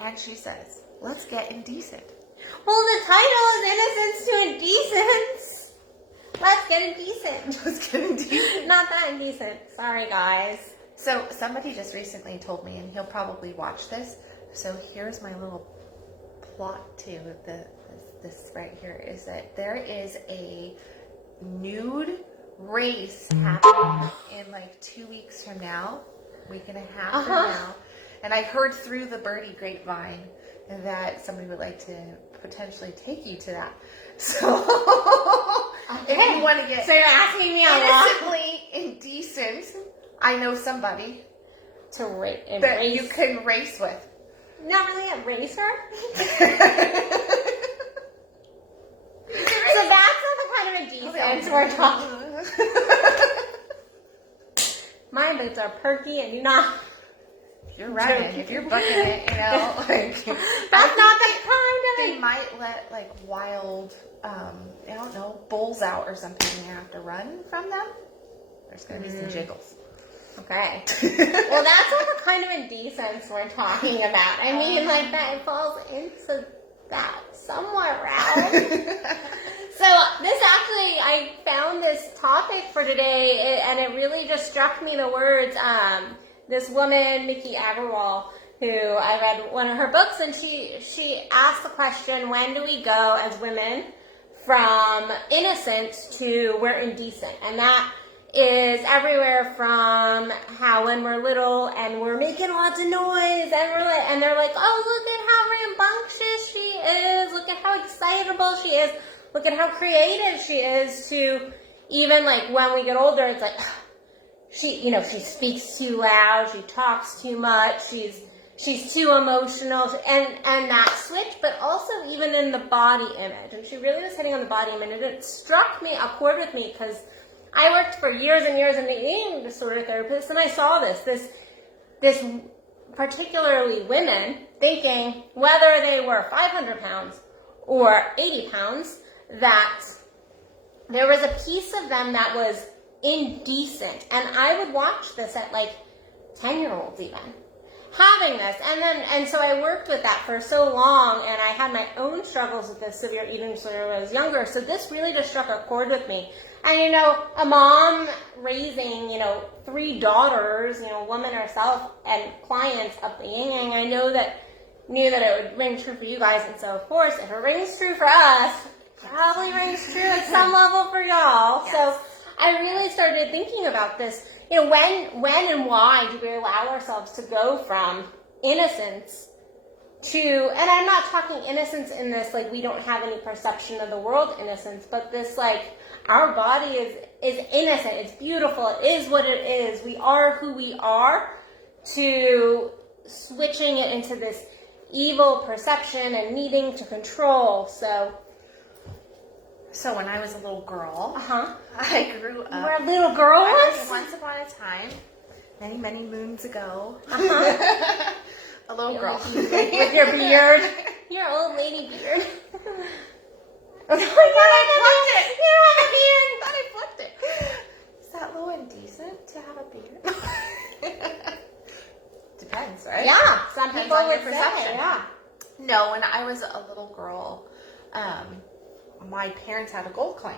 And she says, let's get indecent. Well, the title is Innocence to Indecence. Let's get indecent. Let's get indecent. Not that indecent. Sorry, guys. So somebody just recently told me, and he'll probably watch this, so here's my little plot to this right here, is that there is a nude race happening in like 2 weeks from now, week and a half from now. And I heard through the birdie grapevine that somebody would like to potentially take you to that. So if you want to get so you're asking me innocently indecent, I know somebody to race that you can race with. Not really a racer. So that's not the kind of indecence we're talking. My boots are perky and not. You're running. If you're booking it, you know, like that's not the kind of. They might let like wild, I don't know, bulls out or something. And you have to run from them. There's gonna be some jiggles. Okay. Well, that's not the kind of indecence we're talking about. I mean, like that it falls into that somewhat realm. So this actually, I found this topic for today, and it really just struck me the words. This woman, Nikki Agarwal, who I read one of her books, and she asked the question, when do we go as women from innocence to we're indecent? And that is everywhere from how when we're little and we're making lots of noise and they're like, oh, look at how rambunctious she is, look at how excitable she is, look at how creative she is, to even like when we get older, it's like she speaks too loud, she talks too much, she's too emotional, and that switch, but also even in the body image. And she really was hitting on the body image, and it struck me, a chord with me, because I worked for years and years in the eating disorder therapist, and I saw this particularly women thinking, whether they were 500 pounds or 80 pounds, that there was a piece of them that was indecent. And I would watch this at like 10-year-olds even, having this. And so I worked with that for so long, and I had my own struggles with this severe eating disorder when I was younger. So this really just struck a chord with me. And, a mom raising, 3 daughters, a woman herself and clients up the yang, I knew that it would ring true for you guys. And so, of course, if it rings true for us, it probably rings true at some level for y'all. Yes. So I really started thinking about this. When and why do we allow ourselves to go from innocence to, and I'm not talking innocence in this, like, we don't have any perception of the world innocence, but this, like, our body is innocent, it's beautiful, it is what it is, we are who we are, to switching it into this evil perception and needing to control. So when I was a little girl, I grew up. You were a little girl once upon a time, many, many moons ago, a little girl. With your beard. Your old lady beard. I plucked it. You have a beard. I thought I plucked it. Is that a little indecent to have a beard? Depends, right? Yeah, some people would say, yeah. No, when I was a little girl, my parents had a gold claim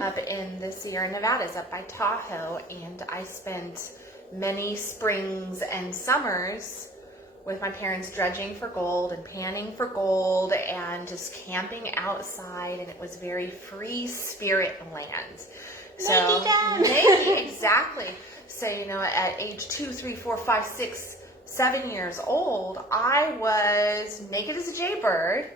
up in the Sierra Nevadas, up by Tahoe, and I spent many springs and summers with my parents dredging for gold and panning for gold and just camping outside, and it was very free spirit land. So maybe exactly. So at age 2, 3, 4, 5, 6, 7 years old, I was naked as a jaybird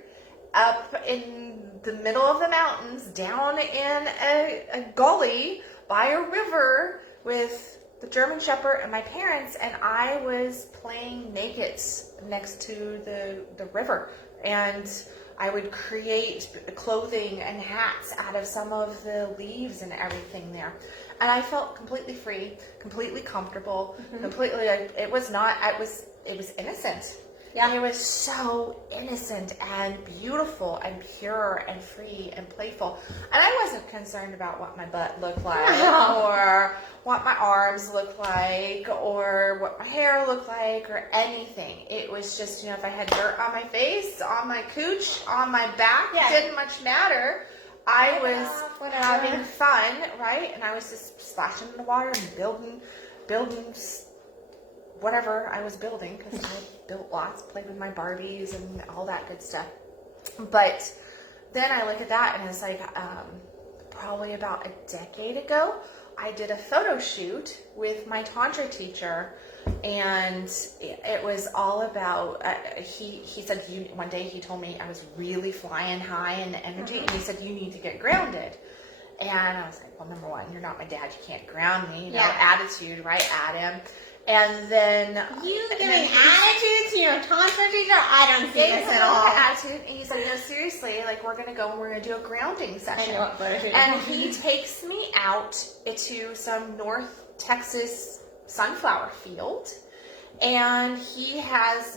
up in the middle of the mountains, down in a gully by a river with the German Shepherd and my parents, and I was playing naked next to the river, and I would create clothing and hats out of some of the leaves and everything there, and I felt completely free, completely comfortable, completely. It was innocent. Yeah. It was so innocent and beautiful and pure and free and playful. And I wasn't concerned about what my butt looked like or what my arms looked like or what my hair looked like or anything. It was just, if I had dirt on my face, on my cooch, on my back, it didn't much matter. I was having fun, right? And I was just splashing in the water and building whatever I was building, because I built lots, played with my Barbies and all that good stuff. But then I look at that and it's like probably about a decade ago, I did a photo shoot with my Tantra teacher, and it was all about, he said, one day he told me I was really flying high in the energy, and he said, you need to get grounded. And I was like, well, number one, you're not my dad, you can't ground me, attitude, right at him. And then you giving attitude to your Tantra teacher? I don't see this at all. Attitude, and he's like, no, seriously, like we're gonna go and we're gonna do a grounding session. And he takes me out to some North Texas sunflower field, and he has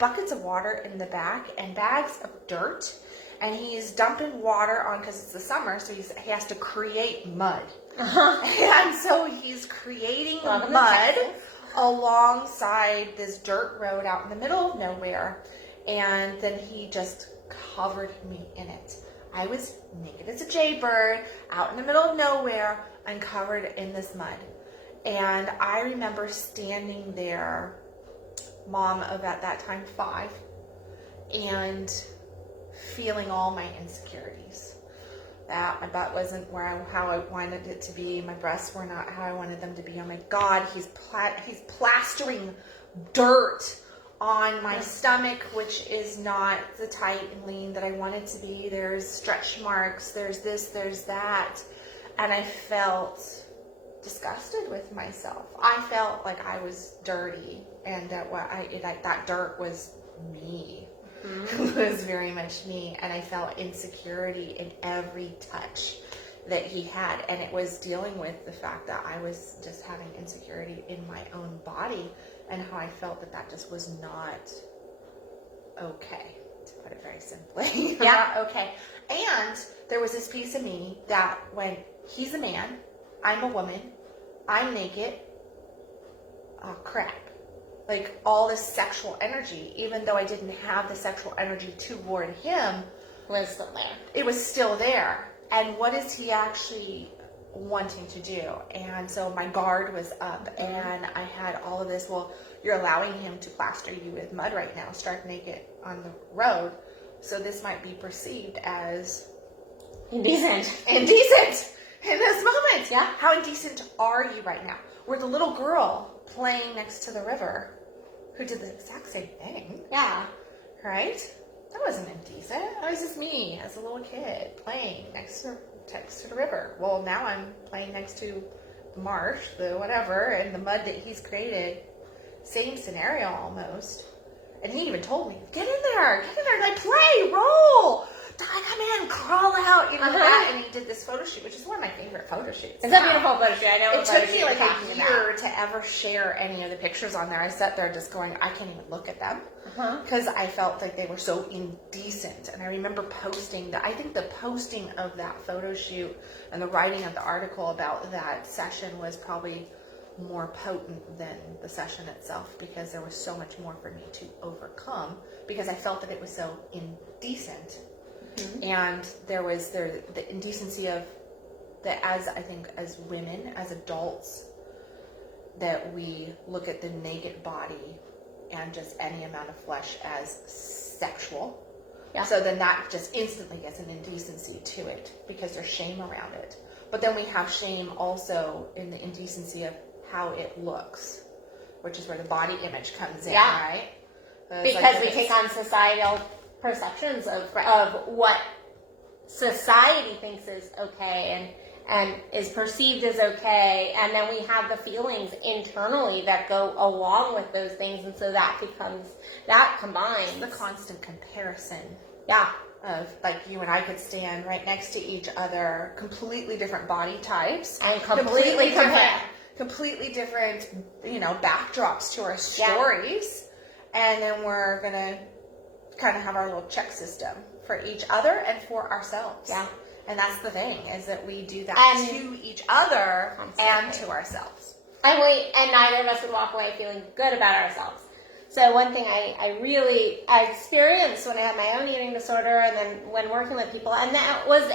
buckets of water in the back and bags of dirt, and he's dumping water on, because it's the summer, so he has to create mud. And so he's creating mud alongside this dirt road out in the middle of nowhere, and then he just covered me in it. I was naked as a jaybird out in the middle of nowhere and covered in this mud. And I remember standing there, mom of at that time 5, and feeling all my insecurities. That my butt wasn't how I wanted it to be. My breasts were not how I wanted them to be. Oh my God, he's plastering dirt on my stomach, which is not the tight and lean that I want it to be. There's stretch marks. There's this. There's that, and I felt disgusted with myself. I felt like I was dirty, and that that dirt was me. It was very much me, and I felt insecurity in every touch that he had, and it was dealing with the fact that I was just having insecurity in my own body, and how I felt that just was not okay, to put it very simply. Not okay. And there was this piece of me that when he's a man, I'm a woman, I'm naked, oh crap. Like all this sexual energy, even though I didn't have the sexual energy toward him, was still there. It was still there. And what is he actually wanting to do? And so my guard was up, and I had all of this, well, you're allowing him to plaster you with mud right now, stark naked on the road. So this might be perceived as indecent. Indecent in this moment. Yeah. How indecent are you right now? We're the little girl playing next to the river who did the exact same thing. Yeah. Right? That wasn't indecent. That was just me as a little kid playing next to the river. Well, now I'm playing next to the marsh, the whatever, and the mud that he's created. Same scenario almost. And he even told me, get in there, like play, roll. Come in, crawl out, that. And he did this photo shoot, which is one of my favorite photo shoots. It's a beautiful photo shoot. I know. It took me like a year to ever share any of the pictures on there. I sat there just going, I can't even look at them because I felt like they were so indecent. And I remember posting I think the posting of that photo shoot and the writing of the article about that session was probably more potent than the session itself, because there was so much more for me to overcome, because I felt that it was so indecent. And there was the indecency of that, as I think as women, as adults, that we look at the naked body and just any amount of flesh as sexual. Yeah. So then that just instantly gets an indecency to it because there's shame around it. But then we have shame also in the indecency of how it looks, which is where the body image comes in, right? Because we take on societal perceptions of what society thinks is okay and is perceived as okay, and then we have the feelings internally that go along with those things, and so that combines the constant comparison. Yeah. Of like you and I could stand right next to each other, completely different body types, and completely different, backdrops to our stories. And then we're going to kind of have our little check system for each other and for ourselves. Yeah. And that's the thing, is that we do that to each other and to ourselves. And neither of us would walk away feeling good about ourselves. So one thing I experienced when I had my own eating disorder, and then when working with people, and that was,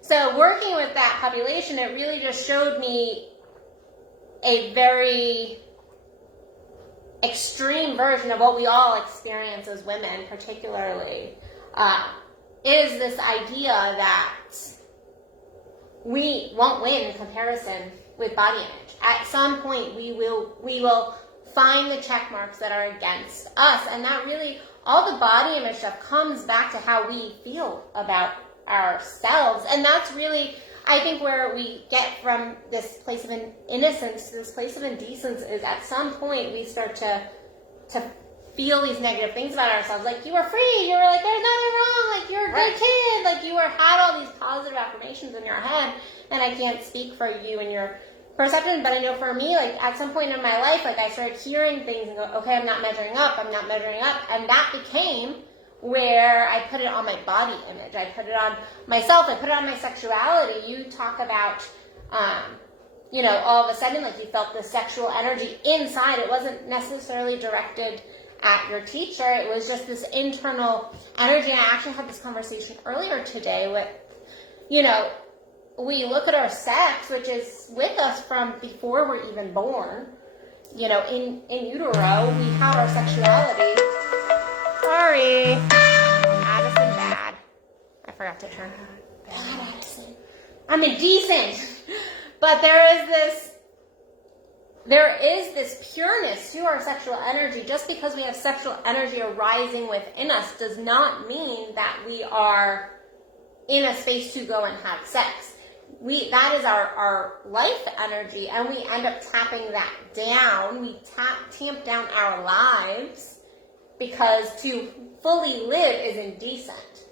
so working with that population, it really just showed me a very extreme version of what we all experience as women, particularly, is this idea that we won't win in comparison with body image. At some point, we will find the check marks that are against us, and that really, all the body image stuff comes back to how we feel about ourselves, and that's really, I think, where we get from this place of innocence to this place of indecence is at some point we start to feel these negative things about ourselves. Like, you were free, you were like, there's nothing wrong, like, you're a good kid, like, you had all these positive affirmations in your head, and I can't speak for you and your perception, but I know for me, like, at some point in my life, like, I started hearing things and go, okay, I'm not measuring up, and that became where I put it on my body image, I put it on myself, I put it on my sexuality. You talk about, all of a sudden, like, you felt the sexual energy inside. It wasn't necessarily directed at your teacher. It was just this internal energy. And I actually had this conversation earlier today with, we look at our sex, which is with us from before we're even born. In utero, we have our sexuality. Sorry. Addison bad. I forgot to turn her. Bad Addison. I'm indecent. But there is this pureness to our sexual energy. Just because we have sexual energy arising within us does not mean that we are in a space to go and have sex. That is our life energy, and we end up tapping that down. We tamp down our lives because to fully live is indecent.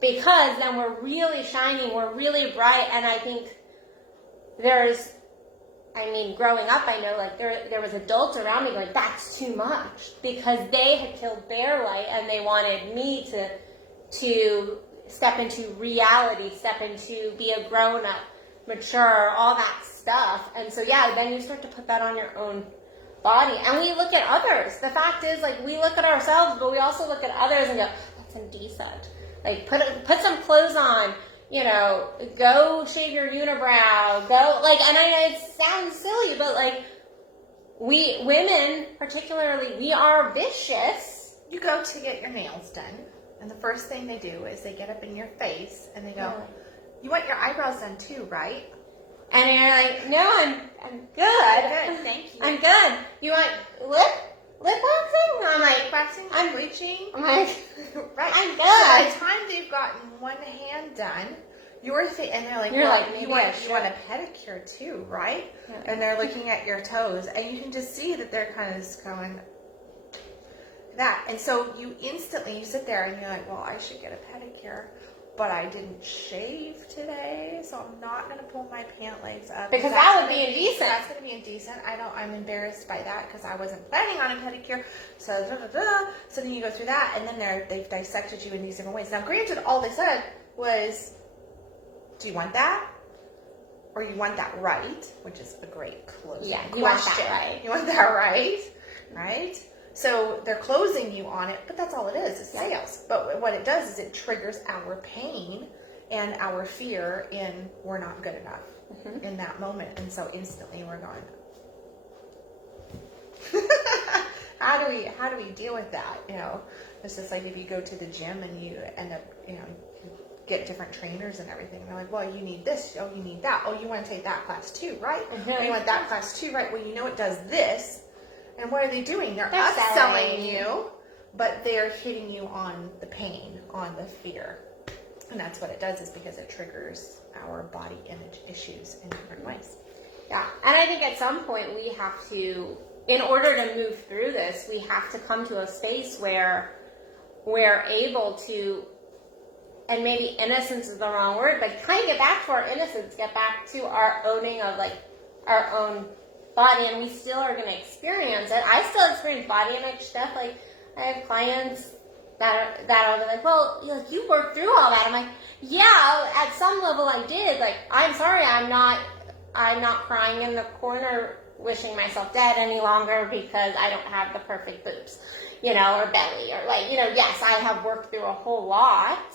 Because then we're really shining, we're really bright, and I think growing up, I know, like, there was adults around me going, that's too much, because they had killed their light, and they wanted me to step into reality, step into be a grown-up, mature, all that stuff. And so, then you start to put that on your own body. And we look at others. The fact is, like, we look at ourselves, but we also look at others and go, that's indecent. Like, put some clothes on, go shave your unibrow, and I know it sounds silly, but, like, we, women, particularly, we are vicious. You go to get your nails done, and the first thing they do is they get up in your face, and they go, you want your eyebrows done too, right? And you're like, no, I'm good. Good, thank you. I'm good. You want lip waxing? I'm like, waxing, I'm bleaching. I'm like, right. I'm good. So by the time they've gotten one hand done, and they're like, you're well, like, you want a pedicure too, right? Yeah. And they're looking at your toes, and you can just see that they're kind of just going that. And so you sit there and you're like, well, I should get a pedicure, but I didn't shave today, so I'm not going to pull my pant legs up. Because that would be indecent. That's going to be indecent. I'm embarrassed by that because I wasn't planning on a pedicure. So then you go through that, and then they've dissected you in these different ways. Now, granted, all they said was, do you want that? Or you want that right? Which is a great closing question. You want that right. You want that right? Right? So they're closing you on it, but that's all it is. It's sales. But what it does is it triggers our pain and our fear in we're not good enough in that moment. And so instantly we're going, how do we deal with that? It's just like if you go to the gym and you end up, get different trainers and everything. And they're like, well, you need this. Oh, you need that. Oh, you want to take that class too, right? Oh, you want that class too, right? Well, it does this. And what are they doing? They're upselling you, but they're hitting you on the pain, on the fear. And that's what it does, is because it triggers our body image issues in different ways. Yeah. And I think at some point we have to, in order to move through this, we have to come to a space where we're able to, and maybe innocence is the wrong word, but kind of get back to our innocence, get back to our owning of, like, our own body, and we still are going to experience it. I still experience body image stuff. Like, I have clients that are like, well, you worked through all that. I'm like, yeah, at some level I did. Like, I'm sorry, I'm not crying in the corner wishing myself dead any longer because I don't have the perfect boobs, or belly, or yes, I have worked through a whole lot,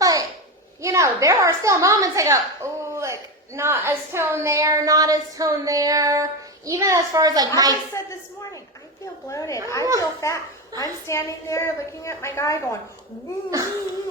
but, there are still moments I go, oh, like, not as toned there, not as toned there, even as far as, like, I just said this morning, I feel bloated, I feel fat. I'm standing there looking at my guy going,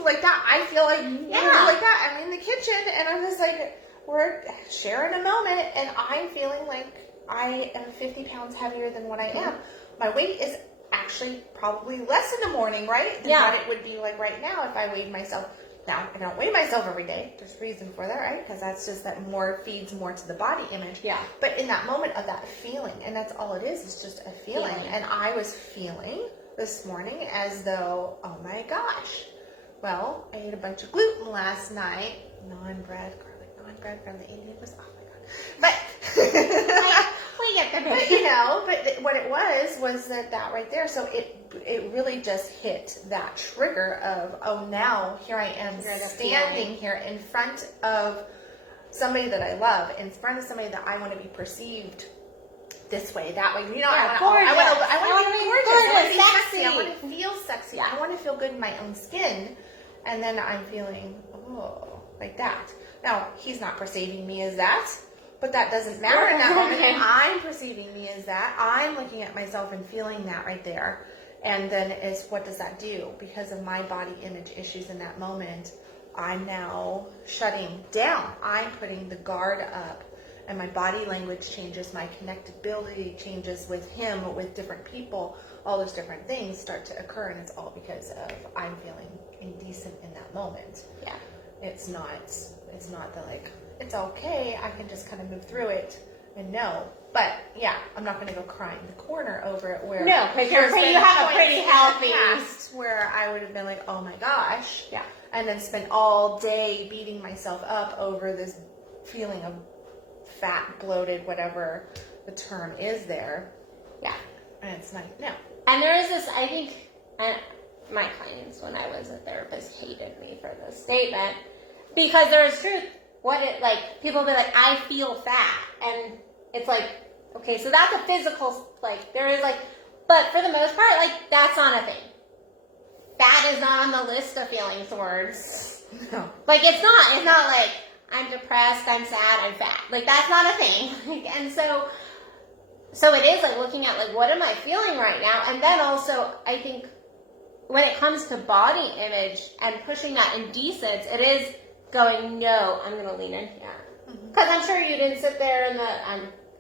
like that. I feel like, like that. I'm in the kitchen and I'm just like, we're sharing a moment and I'm feeling like I am 50 pounds heavier than what I am. My weight is actually probably less in the morning, right? Than what it would be like right now if I weighed myself. Now, I don't weigh myself every day. There's a reason for that, right? Because that's just that more feeds more to the body image. Yeah. But in that moment of that feeling, and that's all it is just a feeling. And I was feeling this morning as though, oh my gosh, well, I ate a bunch of gluten last night, non-bread from the Indian was, oh my god. But we get the but what it was that right there. So it really just hit that trigger of, oh, now here I am standing here in front of somebody that I love, in front of somebody that I want to be perceived this way, that way. I want to be gorgeous. I want to be sexy. I want to feel sexy. I want to feel good in my own skin. And then I'm feeling, like that. Now, he's not perceiving me as that, but that doesn't matter in that moment. I'm perceiving me as that. I'm looking at myself and feeling that right there. And then what does that do? Because of my body image issues in that moment, I'm now shutting down. I'm putting the guard up. And my body language changes, my connectability changes with him, with different people, all those different things start to occur, and it's all because of I'm feeling indecent in that moment. Yeah. It's not the like, it's okay, I can just kind of move through it and know. But yeah, I'm not going to go cry in the corner over it where... No, because you have a pretty healthy... past where I would have been like, oh my gosh. Yeah. And then spend all day beating myself up over this feeling of fat, bloated, whatever the term is there. Yeah. And it's like, no. And there is this, I think, my clients, when I was a therapist, hated me for this statement, because there is truth. People will be like, I feel fat. And it's like, okay, so that's a physical, there is but for the most part, that's not a thing. Fat is not on the list of feelings words. No. It's not like, I'm depressed, I'm sad, I'm fat. That's not a thing. And so it is looking at what am I feeling right now? And then also, I think when it comes to body image and pushing that indecence, it is going, no, I'm going to lean in here. Because I'm sure you didn't sit there and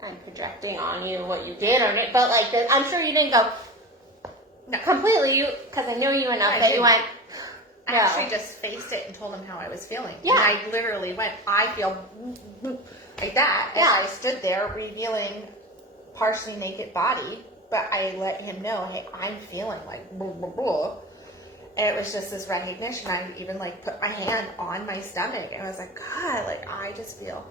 I'm projecting on you what you did, but I'm sure you didn't go no completely, because I know you enough that you went, I actually just faced it and told him how I was feeling. Yeah. And I literally went, I feel like that. As I stood there revealing partially naked body, but I let him know, hey, I'm feeling like blah, blah, blah. And it was just this recognition. I even put my hand on my stomach and I was like, God, I just feel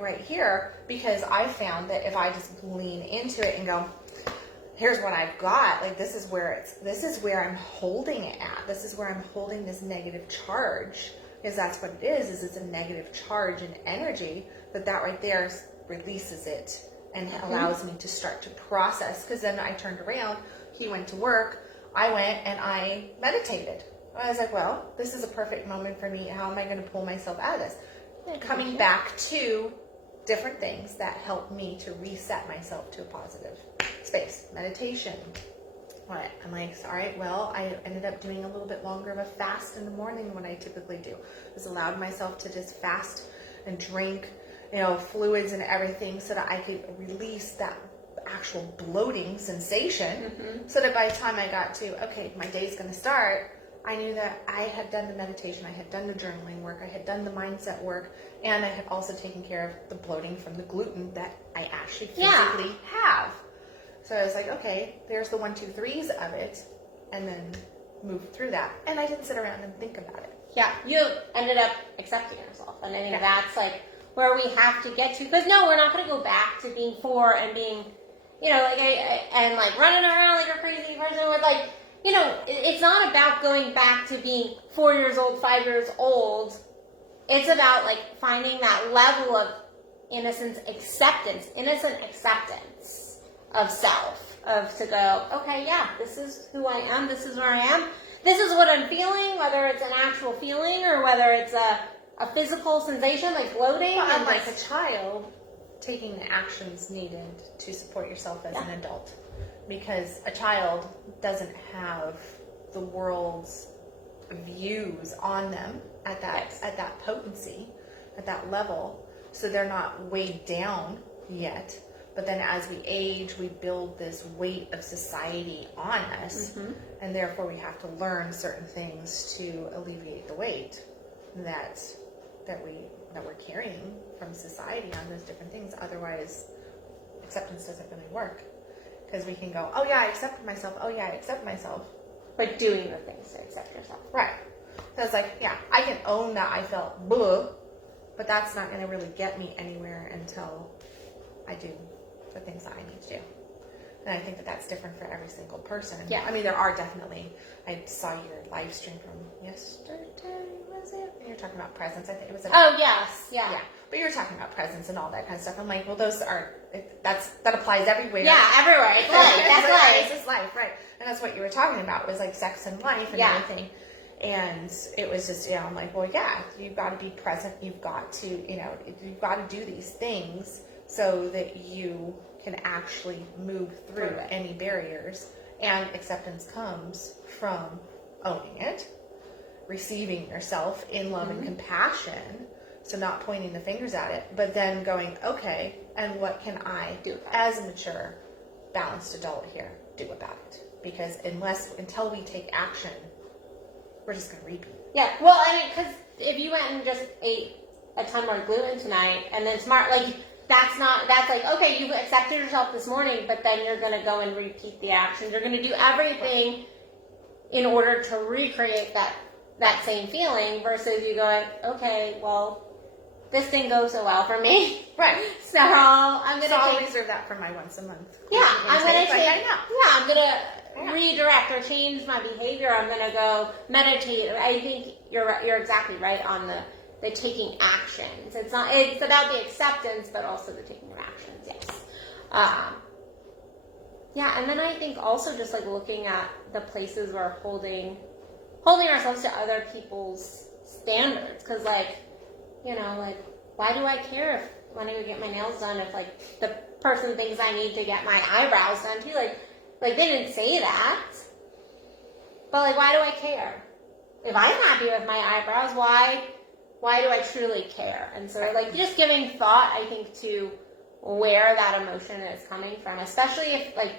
right here, because I found that if I just lean into it and go, here's what I've got, this is where I'm holding it at. This is where I'm holding this negative charge, because that's what it is it's a negative charge and energy that right there releases it and allows me to start to process. Because then I turned around, he went to work, I went and I meditated. I was like, well, this is a perfect moment for me. How am I going to pull myself out of this? Coming back to different things that help me to reset myself to a positive space. Meditation. What? I'm like, all right, well, I ended up doing a little bit longer of a fast in the morning than what I typically do. Just allowed myself to just fast and drink, fluids and everything so that I could release that actual bloating sensation, so that by the time I got to, okay, my day's going to start, I knew that I had done the meditation, I had done the journaling work, I had done the mindset work, and I had also taken care of the bloating from the gluten that I actually physically have. So I was like, okay, there's the 1, 2, 3s of it, and then move through that. And I didn't sit around and think about it. Yeah, you ended up accepting yourself, and I think that's where we have to get to. Because no, we're not going to go back to being 4 and being, and like running around like a crazy person with like, it's not about going back to being 4 years old, 5 years old. It's about like finding that level of innocent acceptance of self, of to go, okay, yeah, this is who I am, this is where I am, this is what I'm feeling, whether it's an actual feeling or whether it's a physical sensation like bloating. Well, unlike a child, taking the actions needed to support yourself as an adult. Because a child doesn't have the world's views on them at that potency, at that level. So they're not weighed down yet. But then as we age, we build this weight of society on us. And therefore we have to learn certain things to alleviate the weight that we're carrying from society on those different things. Otherwise, acceptance doesn't really work. Because we can go, oh yeah, I accept myself. Oh yeah, I accept myself. But doing the things to accept yourself. Right. Because like, yeah, I can own that I felt blah, but that's not going to really get me anywhere until I do the things that I need to do. And I think that that's different for every single person. Yeah. I mean, there are definitely, I saw your live stream from yesterday, was it? And you're talking about presence. I think it was. Oh, yes. Yeah. Yeah. But you were talking about presence and all that kind of stuff. I'm like, well, those are, that applies everywhere. Yeah, everywhere. It's life. That's life. This is life, right. And that's what you were talking about, was like sex and life and everything. And it was just, I'm like, well, yeah, you've got to be present. You've got to, you've got to do these things so that you can actually move through any barriers. And acceptance comes from owning it, receiving yourself in love and compassion. So not pointing the fingers at it, but then going, okay, and what can I do as a mature, balanced adult here do about it? Because until we take action, we're just going to repeat. Yeah, well, I mean, because if you went and just ate a ton more gluten tonight, and then that's like, okay, you accepted yourself this morning, but then you're going to go and repeat the actions. You're going to do everything in order to recreate that same feeling versus you going, okay, well, this didn't go so well for me. Right. So I'm going to I'll reserve that for my once a month. Yeah, I'm going to take. I'm going to redirect or change my behavior. I'm going to go meditate. I think you're exactly right on the taking actions. It's about the acceptance, but also the taking of actions. Yes. And then I think also just like looking at the places we're holding ourselves to other people's standards, because why do I care if when I go get my nails done if like the person thinks I need to get my eyebrows done too? Like they didn't say that, but like why do I care? If I'm happy with my eyebrows, why do I truly care? And so like just giving thought, I think, to where that emotion is coming from, especially if like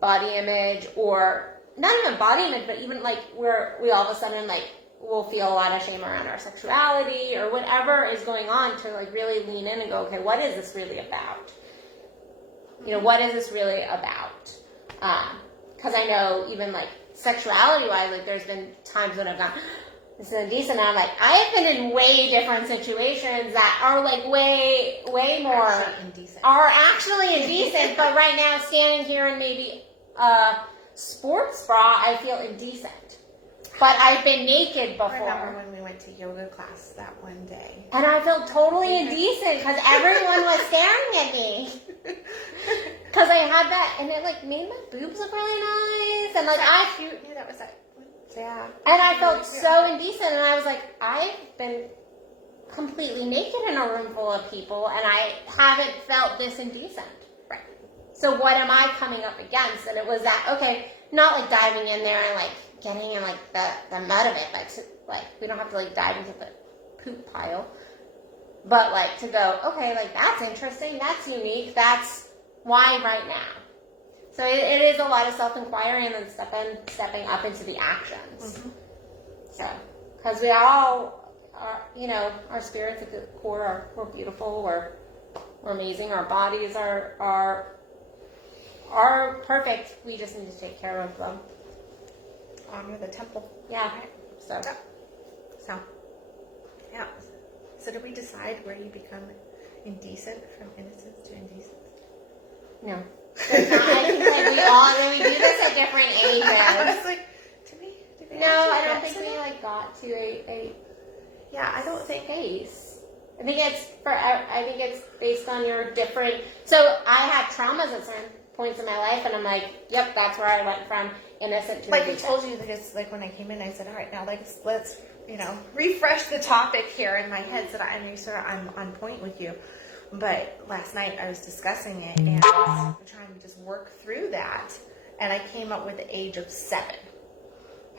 body image, or not even body image, but even like where we all of a sudden like we'll feel a lot of shame around our sexuality or whatever is going on, to like really lean in and go, okay, what is this really about? What is this really about? Because I know even like sexuality-wise, like there's been times when I've gone, this is indecent, and I'm like, I have been in way different situations that are like way more actually indecent, but right now standing here in maybe a sports bra, I feel indecent. But I've been naked before. I remember when we went to yoga class that one day. And I felt totally indecent because everyone was staring at me. Because I had that, and it like made my boobs look really nice. And like that was that. Yeah. And I felt so indecent, and I was like, I've been completely naked in a room full of people, and I haven't felt this indecent. Right. So what am I coming up against? And it was that, okay, not like diving in there and like getting in like the mud of it, like we don't have to like dive into the poop pile, but like to go, okay, like that's interesting, that's unique, that's why right now. So it is a lot of self-inquiry and then stepping up into the actions. Mm-hmm. So, because we all are, our spirits at the core we're beautiful, we're amazing, our bodies are perfect. We just need to take care of them. Honor the temple. Yeah. So, yeah. So did we decide where you become Indecent from Innocence to Indecent. No. There's not. I think like we do this at different ages. I was like, did we No, I don't get think to we that? like got to a Yeah, I don't think. space. I think it's based on your different. So I had traumas at certain points in my life, and I'm like, yep, that's where I went from innocent to Like I indecent. told you, because like when I came in, I said, all right, now let's refresh the topic here in my head so that I'm on point with you. But last night I was discussing it and I was trying to just work through that, and I came up with the age of 7.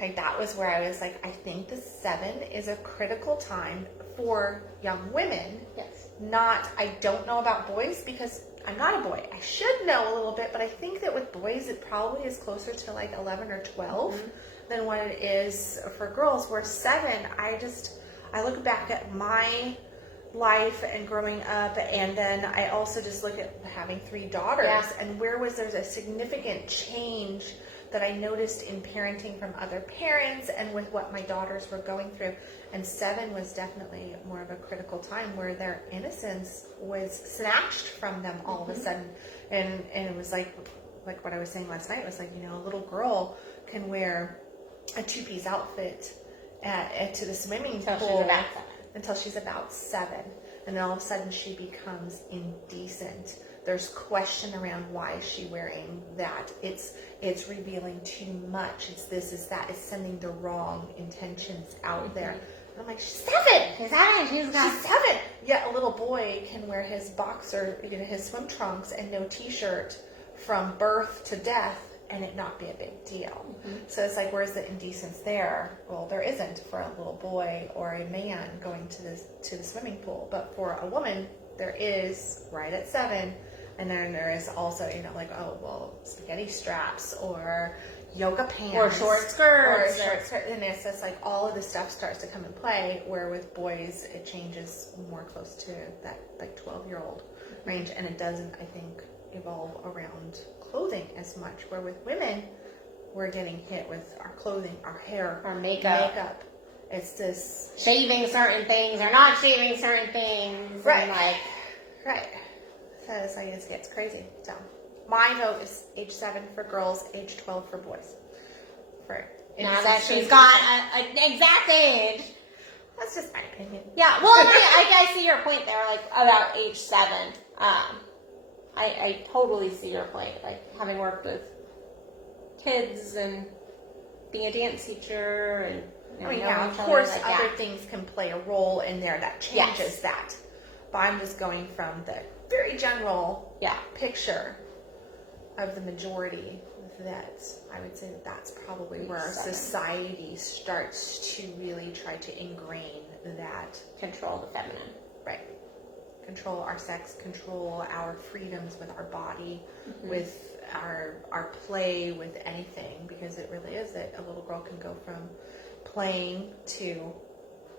Like that was where I was like, I think the 7 is a critical time for young women. Yes. I don't know about boys because I'm not a boy. I should know a little bit, but I think that with boys it probably is closer to like 11 or 12 than what it is for girls. Where 7, I look back at my life and growing up, and then I also just look at having 3 daughters and where was there's a significant change that I noticed in parenting from other parents and with what my daughters were going through. And 7 was definitely more of a critical time where their innocence was snatched from them all of a sudden. And it was like what I was saying last night, it was like, a little girl can wear a 2-piece outfit to the swimming pool until she's about 7. And then all of a sudden she becomes indecent. There's question around why is she wearing that. It's revealing too much. It's this, it's that. It's sending the wrong intentions out there. And I'm like, she's 7. She's 7. She's 7. Yet a little boy can wear his his swim trunks and no t-shirt from birth to death and it not be a big deal. So it's like, where's the indecence there? Well, there isn't for a little boy or a man going to the swimming pool. But for a woman, there is right at 7. And then there is also, spaghetti straps or yoga pants. Or short skirts. And it's just like all of the stuff starts to come in play, where with boys, it changes more close to that like 12-year-old range. And it doesn't, I think, evolve around clothing as much. Where with women, we're getting hit with our clothing, our hair, our makeup. It's this shaving certain things or not shaving certain things. Right. And right. So it's like it gets crazy. So my vote is age 7 for girls, age 12 for boys. Now that she's got an exact age. That's just my opinion. Yeah, well, I see your point there, like, about age 7. I totally see your point, like, having worked with kids and being a dance teacher and of course, other things can play a role in there that changes that. But I'm just going from the very general picture of the majority that I would say that's probably where our society starts to really try to ingrain that. Control the feminine. Right. Control our sex, control our freedoms with our body, with our play, with anything, because it really is that a little girl can go from playing to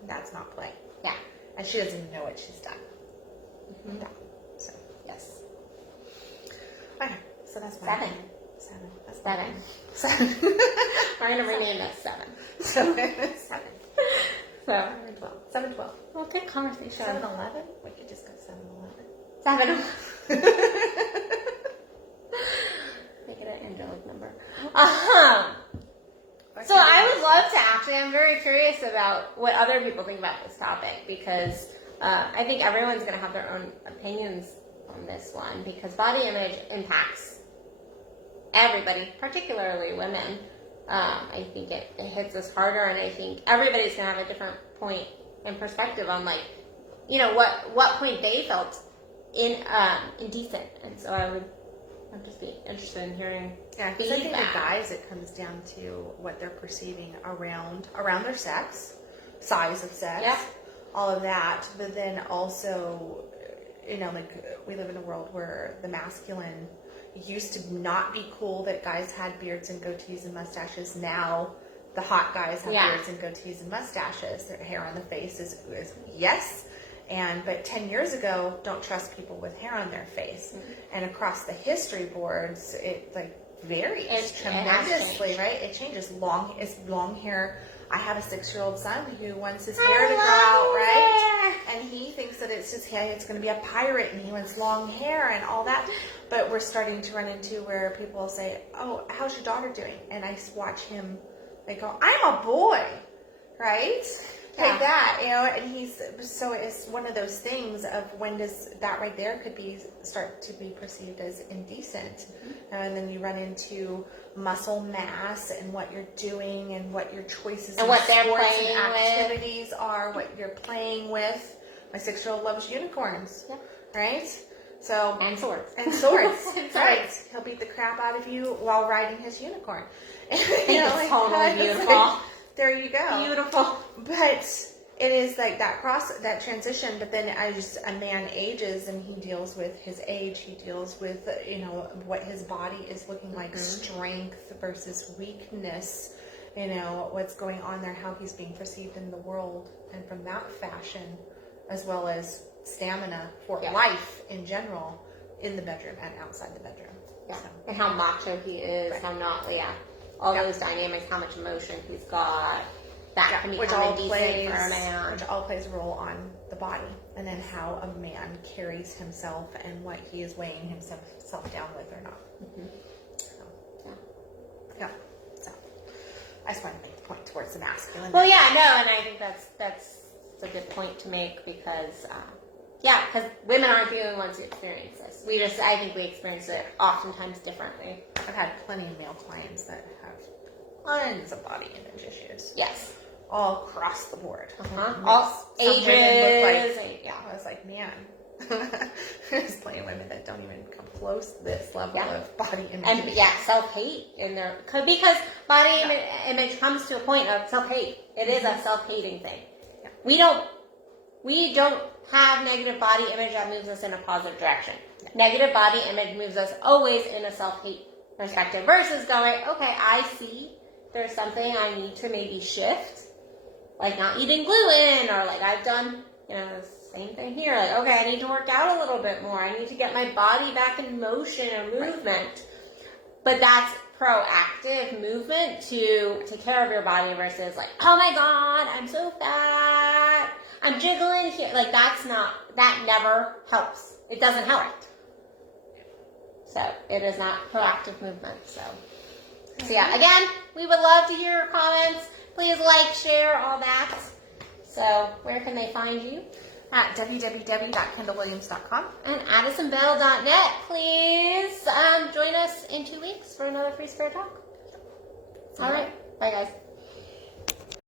that's not play. Yeah. And she doesn't even know what she's done. Yeah. So, yes. Okay. So that's 7. 7. That's 7. 7. We're going to rename that 7. 7. So. 7, 12. Well, good conversation. 7, 11? We could just go 7, 7. Make it an angelic number. So I would love to actually, I'm very curious about what other people think about this topic, because I think everyone's going to have their own opinions on this one, because body image impacts everybody, particularly women. I think it hits us harder, and I think everybody's going to have a different point and perspective on, like, what point they felt indecent. And so I'd just be interested in hearing Yeah, because I think the guys, it comes down to what they're perceiving around their sex, size of sex, all of that. But then also, like, we live in a world where the masculine used to not be cool that guys had beards and goatees and mustaches. Now the hot guys have beards and goatees and mustaches. Their hair on the face is yes. But 10 years ago, don't trust people with hair on their face. And across the history boards, it like varies tremendously, right? It changes. It's long hair. I have a 6-year-old son who wants his hair to grow out, right? and he thinks that it's just, hey, it's going to be a pirate and he wants long hair and all that. But we're starting to run into where people say, oh, how's your daughter doing? And I watch him, they go, I'm a boy, right? Like that, and so it's one of those things of when does that right there could be start to be perceived as indecent. And then you run into muscle mass and what you're doing and what your choices and what they're sports playing and activities with. Are, what you're playing with. My 6-year-old loves unicorns, right? So and swords. Right? He'll beat the crap out of you while riding his unicorn. It's totally beautiful. There you go. Beautiful. But it is like that transition. But then as a man ages and he deals with his age, he deals with, what his body is looking like, strength versus weakness, what's going on there, how he's being perceived in the world. And from that fashion, as well as stamina for life in general, in the bedroom and outside the bedroom. Yeah. So. And how macho he is, how not, all those dynamics, how much emotion he's got, that can become indecent for a man. Which all plays a role on the body, and then how a man carries himself and what he is weighing himself down with or not. So I just wanted to make the point towards the masculine. Well, yeah, no, and I think that's a good point to make because women aren't the only ones who experience this. I think we experience it oftentimes differently. I've had plenty of male clients that have tons of body image issues. Yes. All across the board. All ages. I was like, man. There's plenty of women that don't even come close to this level of body image. And self-hate in there. Because body image comes to a point of self-hate. It is a self-hating thing. Yeah. We don't have negative body image that moves us in a positive direction. Yeah. Negative body image moves us always in a self-hate perspective versus going, okay, I see there's something I need to maybe shift, like not eating gluten, or like I've done, the same thing here. Like, okay, I need to work out a little bit more. I need to get my body back in motion or movement. Right. But that's proactive movement to take care of your body versus like, oh my God, I'm so fat. I'm jiggling here. Like that never helps. It doesn't help. So it is not proactive movement. So yeah, again, we would love to hear your comments. Please like, share, all that. So where can they find you? At www.kendalwilliams.com and addisonbell.net. Please join us in 2 weeks for another Free Spirit Talk. All right. Bye, guys.